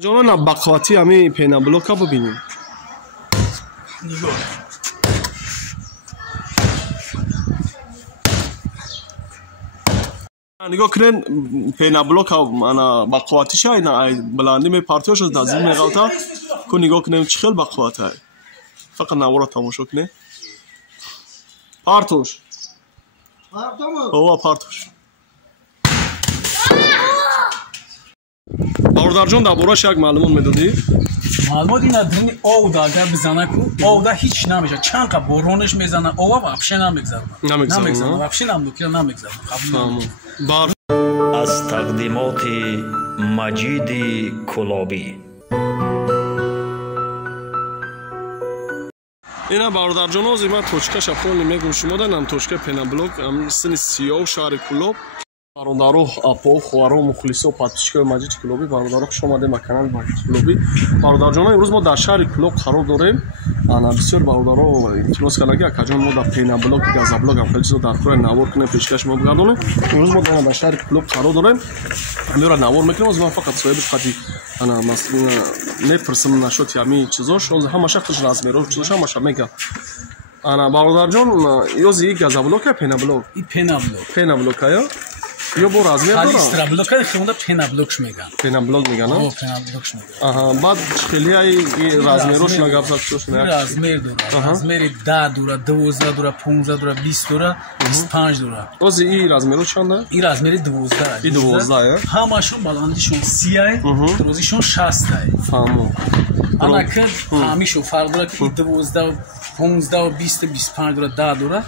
جانا نبقواتی همی پینا بلوکا ببینیم. نگاه کنین پینا بلوکا انا بقواتی شای نه بلندی می پارتیوش از دزدی می غلطه کو نگاه کنیم چه خیلی بقواته فقط نوارا تماشا کنه پارتوش پارتوش باردار جان درباره‌اش یک معلومات میدادی؟ معلومات این ادرین اودا اگر بزنه کو اودا هیچ نمیشه چند قبل بارونش میزنه اودا واپش نمیگذره واپش نمیگذره بار از تقدیمات مجید کلابی اینا باردار جان از این توچکه شپونی میگم شما دارن توچکه پینا بلوک ام سن سیاو شهر کلوب باردارو اپو خوارو مخلصو پاتشکه مجید کلوبی باردارو خوش اومده مکانال مجید کلوبی باردار جان امروز ما در شهر کلوب قرار داریم انا بسیار باردارو اعتراض کردن کجا ما در پینا بلوک گاز بلوک هم خیلی در کار نوار کنه پیشکش ما بگردونه امروز ما در شهر کلوب قرار داریم میرا نوار میکنیم از ما فقط صاحب خاطی انا مثلا نپرسم نشد یامی چیزاش همش خودش راز میره چیزاش همش میگه انا باردار جان یوزی گاز بلوک پینا بلوک پینا بلوک یا یا بو رازمیر داره استرا بلوک خونده پینا بلوکش میگن پینا بلوک میگن نه پینا بلوکش میگن آها بعد خیلی ای رازمیروش نگاب ساختوش نه رازمیر داره رازمیر 10 دوره 12 دوره 15 دوره 20 دوره 25 دوره اوز ای رازمیرو چنده این رازمیر 12 ای 12 همشون بلندیشون 30 درازیشون 60 فهمو انا که همیشه فرق داره که 12 15 و 20 25 دوره 10 دوره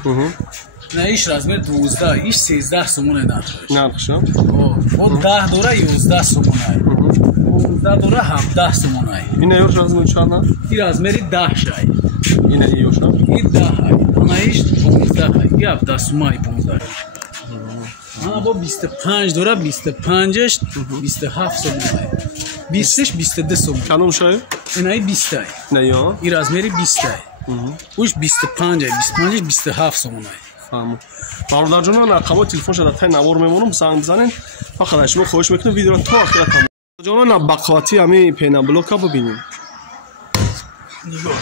نه ایش رازمیر 12 ایش 13 سومونه نرخش او 10 دوره 11 سومونه 15 دوره 17 سومونه این ایوش رازمیر چنده این رازمیر 10 شای این ایوش این 10 انا ایش 15 یا 17 سومونه 15 انا با 25 دوره 25ش 27 سومونه 20ش 22 سومونه کلون شای اینای 20 نه یا این رازمیر 20 اوش 25 25ش 27 سومونه فهمو باردار جان رقم تلفن شده تا نوار میمونم سان بزنین فقط شما خواهش میکنم ویدیو رو تا آخر تمام جان نبقواتی همی پینا بلوکا ببینیم نگاه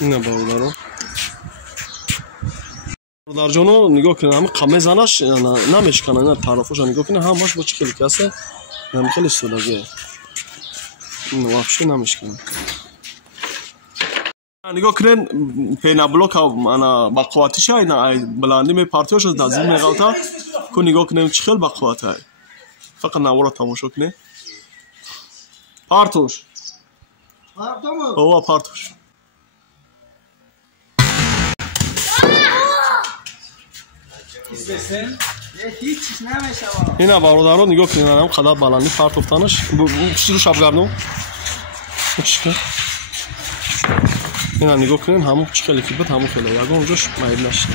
نه باردارو باردار جانو نگاه کنه همه قمه زنش نمیشکنه نه طرفش نگاه کنه همش با چه خیلی کسه هم خیلی سوداگه نه واقعا نمیشکنه نگاه کنین پینا بلوک انا بقواتی شای نه بلندی می پارتیوش از دزدی می غلطه کو نگاه کنیم چه خیلی بقواته فقط نوارا تماشا کنه پارتوش پارتوش اینا باردارو نگاه کنین هم قدر بلندی پارت افتانش چی رو شب گردم اینا نگاه کنین همون چه خیلی کیبت همون خیلی یاگو اونجاش مایل نشد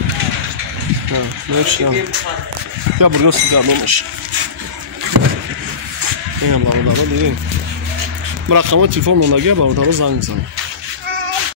نه نمیشه یا بروس گردمش اینا باردارو دیگه رقم تلفن نگه باردارو زنگ بزنه